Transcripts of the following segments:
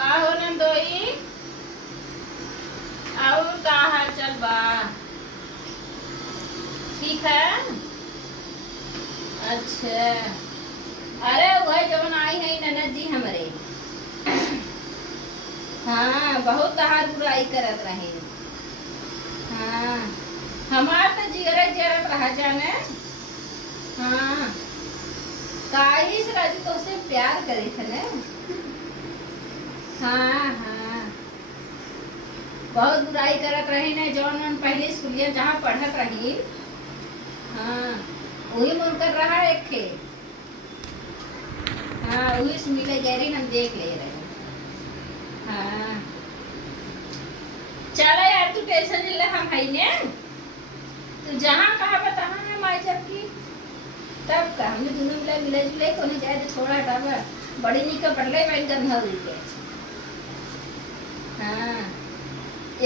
का हो नंदोई और का हाल चल बा? ठीक है। अच्छा, अरे वह जवन आई है ननद जी हमरे। हाँ, बहुत तहार बुराई करत रहे। हाँ, हमार तो जिगरे जरत रहा जाने। हाँ, काहे से राजू तो उससे प्यार करे थे ना। हाँ हाँ, बहुत बुराई करत रही ने जौन पहले स्कूलिया जहाँ पढ़त रही। हाँ, वही मन कर रहा एक थे। हाँ, वही से मिले गैरी हम देख ले रहे। हाँ, चलो यार तू टेंशन ले, हम है ने। तू जहाँ कहा बता है माई जब की तब का हमने दोनों मिले जुले को नहीं जाए तो छोड़ा हटावा बड़ी निक पढ़ले बैठ कर न हुई के। हाँ,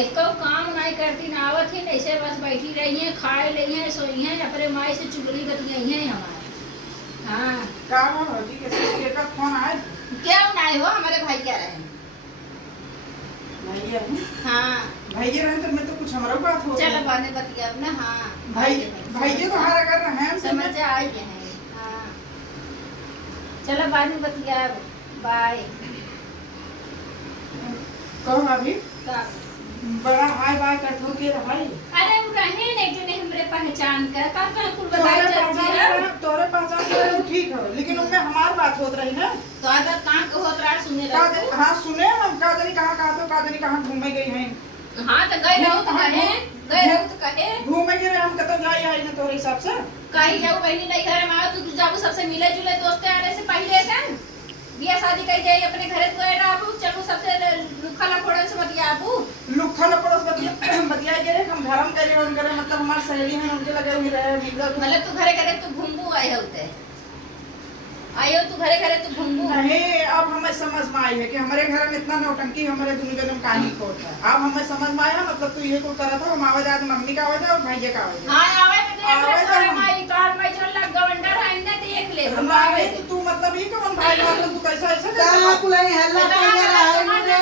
एक काम नहीं करती ना आवत ही ऐसे बस बैठी रही है, खाए रही है, सोई है, अपने माई से चुगली बतियाई है हमारे। हाँ, का होती के का फोन आए? क्या नहीं हो हमारे भाई क्या रहे? भैया। हाँ, भैया रहे तो मैं तो कुछ हमारा बात हो। चलो बाद में बतिया ना। हाँ, भैया तो हमारा कर रहे हैं, समझ आई है। हाँ, चलो बाद में बतिया। बाय। कौन अभी का बड़ा हाय बाय कर ठो के रहाई? अरे वो रहे ने जो ने हमरे पहचान कर का कुल बताई जाती है। तोरे पहचान करे ठीक है, लेकिन उनमें हमार बात होत रही ना। तो अगर कहां को होत रहा सुने का रहे। हां सुने हम का जानी कहां तो का जानी कहां घूमे गई हैं। हां तो गए रहो तो कहे, गए रहो तो कहे घूमे गए हम कतन जाई है ना तोरे हिसाब से। कहीं जाओ बहनी नहीं घर में आओ तू जाबू सबसे मिले जुले दोस्त आने से पहले का बियाह शादी कर जाए अपने घरे तो एरा आबू चलो सबसे लुखा लफड़न से बतियाबू। लुखा लफड़न से बतिया गए हम धर्म करे उन करे मतलब हमार सहेली है उनके लगे हुए रहे मतलब तू घरे घरे तू घूमबू आए होते आयो तू घरे घरे तू घूमबू नहीं। अब हमें समझ में आई है कि हमारे घर में इतना नौटंकी हमारे दोनों जन्म का ही खोट है। अब हमें समझ में आया मतलब तू ये को करा था हम आवाज आज मम्मी का आवाज और भैया का आवाज। हां आवे तो माई कार में जो लग गवंडर है ने देख ले हमारे तो तू मतलब ये कौन भाई का तू कैसा ऐसा का कुलाई हल्ला कर रहा है हमरा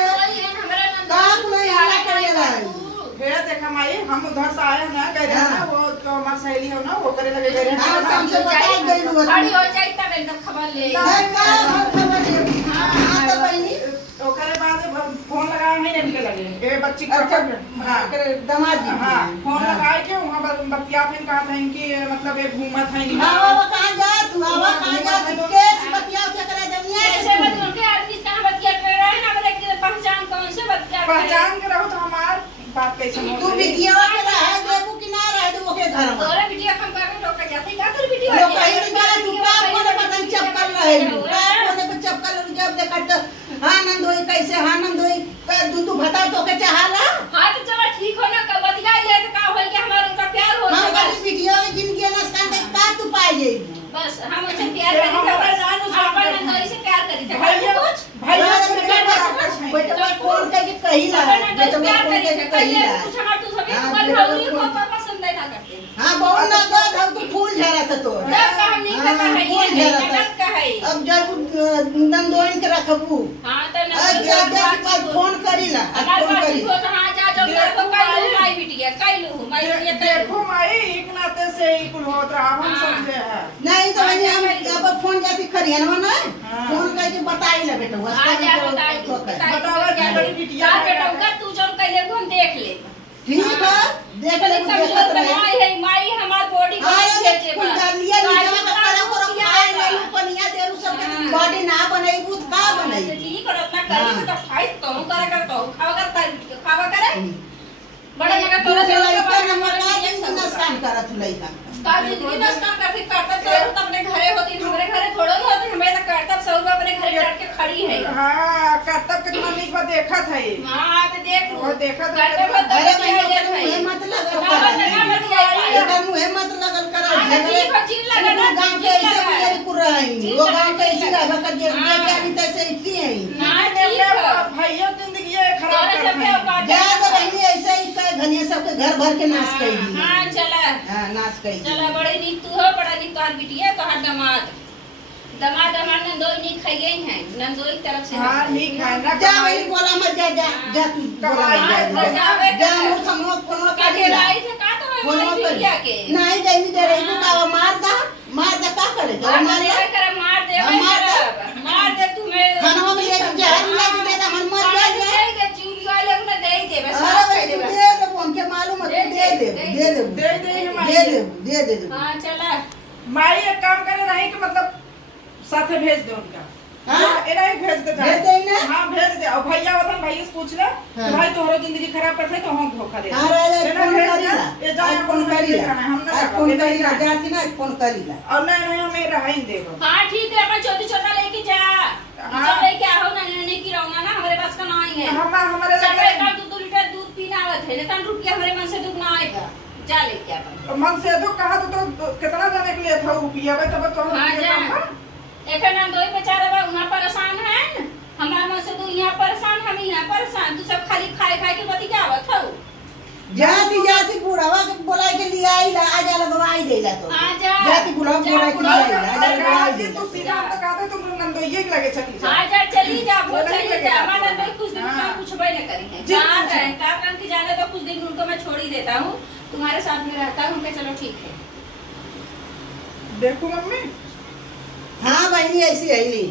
का कुलाई हल्ला कर रहा है। भेड़ा देखा माई हम उधर से आए ना गए ना वो जो हमारी सहेली है ना वो करे लगे गए हां तुमसे बता गई नु खड़ी हो जाई तब एकदम खबर ले का खबर ले। हां तो बहनी ओकरे बाद फोन लगाए नहीं निकले लगे ए बच्ची का हां करे दामाद जी। हां फोन लगाए के वहां पर बतिया फिर कहा था कि मतलब एक घूमत है नहीं। हां वो कहां जा तू आवा कहां जा तू केस बतिया के करे दुनिया ऐसे मत उनके आदमी कहां बतिया कर रहा है ना बोले कि पहचान कौन से बतिया पहचान के रहो तो हमार बात कैसे हो। तू वीडियो के रहा देबू कि ना रह दू के घर में तोरे वीडियो हम कर टोका जाते का तेरी वीडियो लोग कहीं नहीं जा तू का कोने पतन चपकल रहे का कोने पे चपकल जब देखत तो हां नंदोई कैसे हां नंदोई का तू बता तो के चाहला। हां तो चलो ठीक हो ना कल बतिया ले के का होई कि हमारा उनका प्यार हो हां बस वीडियो में जिंदगी नस्कान के का तू पाए जे बस हम उनसे प्यार करी थे और नानू अपन नंदोई से प्यार करी थे भैया कुछ भैया बेटा फोन करके कहिला बेटा प्यार फोन करी करके थे कहिला। कुछ हम तू सभी मन भौरी को पसंद नहीं करते। हां बहुत ना दो तू फूल झरा था तो जब का हम नहीं करता है ये गलत का है। अब जब नंदोइन के रखबू हां तो आज जब फोन करिला फोन करी तो कहां जा जो तो काई माई बिटिया काई लू माई ये देखो माई एक नाते से ही कुल होत रहा हम समझे है। नहीं तो हम अब फोन जाती खरियाना ना फोन करके बताई ले बेटा आ जा बतावा क्या बड़ी बिटिया बेटा का तू जो कहले हम देख ले ठीक है देख ले देखत रहे माई है माई हमार बॉडी का के कुल डालिया नीचे में करे को खाए ले पनिया देरू सब के बॉडी ना बनाई बुत का बनाई ठीक और अपना करी तो फाइट तो करे कर तो खावा करे बड़ा जगह तोरा से लइका नंबर का नुकसान करत लइका का जिंदगी नुकसान करती करता तो अपने घरे होती हमारे घरे थोड़ा ही होती हमें तो करता सब अपने घरे डट के खड़ी है। हां कर्तव्य कितना नीक बात देखत है। हां तो देख वो देखत करते मत अरे मैं मत लगल कर मुहे मत लगल कर झगड़े चिन लगा ना गांव के ऐसे मेरी पुराई वो गांव के ऐसे रहा कर दे जानी तैसे ही है ना ठीक भैया जिंदगी खराब तोरे सब कर जा तो रहनी ऐसे ही का घनिया सब के घर भर के नाश कर दी। हां चला हां नाश कर दी चला बड़े नीक तू हो बड़ा नीक तोहर बिटिया तोहर दामाद दमाद हमार नंदोई नहीं खाइए हैं, नंदोई की तरफ से हाँ ठीक है ना। जा वही बोला मत, जा जा जा तू बोला मत, जा जा वो समझ फोन का कर दे दिया लाई थे का तो फोन मैं कर क्या के नहीं गई दे रही तू का मार दा का करे जो मार दे दे कर मार दे मार दे तुम्हें खाना में ले जा ले दे दा मन मत जा जा दे चूड़ी वाले को दे दे बस अरे दे दे हमके मालूम है दे दे हां चला माई एक काम करे नहीं कि मतलब साथे भेज दे उनका। हाँ? एना ही भेज दे भेज दे ना। हाँ भेज दे। और भैया वतन भैया से पूछ ले हाँ। कि भाई तोहरो जिंदगी खराब करते तो हम धोखा दे। हां रे एना फोन भेज करी दे। ला ये जाए फोन करी ला हम ना फोन करी ला जाती ना फोन करी ला और नहीं हमें रहा ही देबो। हां ठीक है, अपन छोटी छोटा लेके जा हाँ। जब लेके आओ ना लेने की रहोना ना हमारे पास का नहीं है। हम हमारे सब लगे एक 2 लीटर दूध पीना आवत है, लेकिन रुपया हमारे मन से दूध ना आएगा। जा लेके अपन मन से तो कहा तो कितना जाने के लिए था रुपया भाई तब तो हां जा एक ना दो बेचारा बा उना परेशान है न, हमार मन से तू यहां परेशान, हम यहां परेशान, तू सब खाली खाए खाए के बती क्या आवत हो। जाती बुढ़ावा के बोलाई के लिए आई ला आजा लगवाई देला तो आ जा जाती बुढ़ावा बोलाई के लिए आई ला आजा लगवाई देला तू सीधा तो कहते तुम नंदोइये के लगे चली जा। आ जा चली जा वो चली जा, हमारा तो कुछ दिन का कुछ भाई न करेंगे जा रहे हैं का करके जाने तो कुछ दिन उनको मैं छोड़ ही देता हूं, तुम्हारे साथ में रहता हूं। मैं चलो ठीक है देखो मम्मी हाँ बहनी ऐसी है नहीं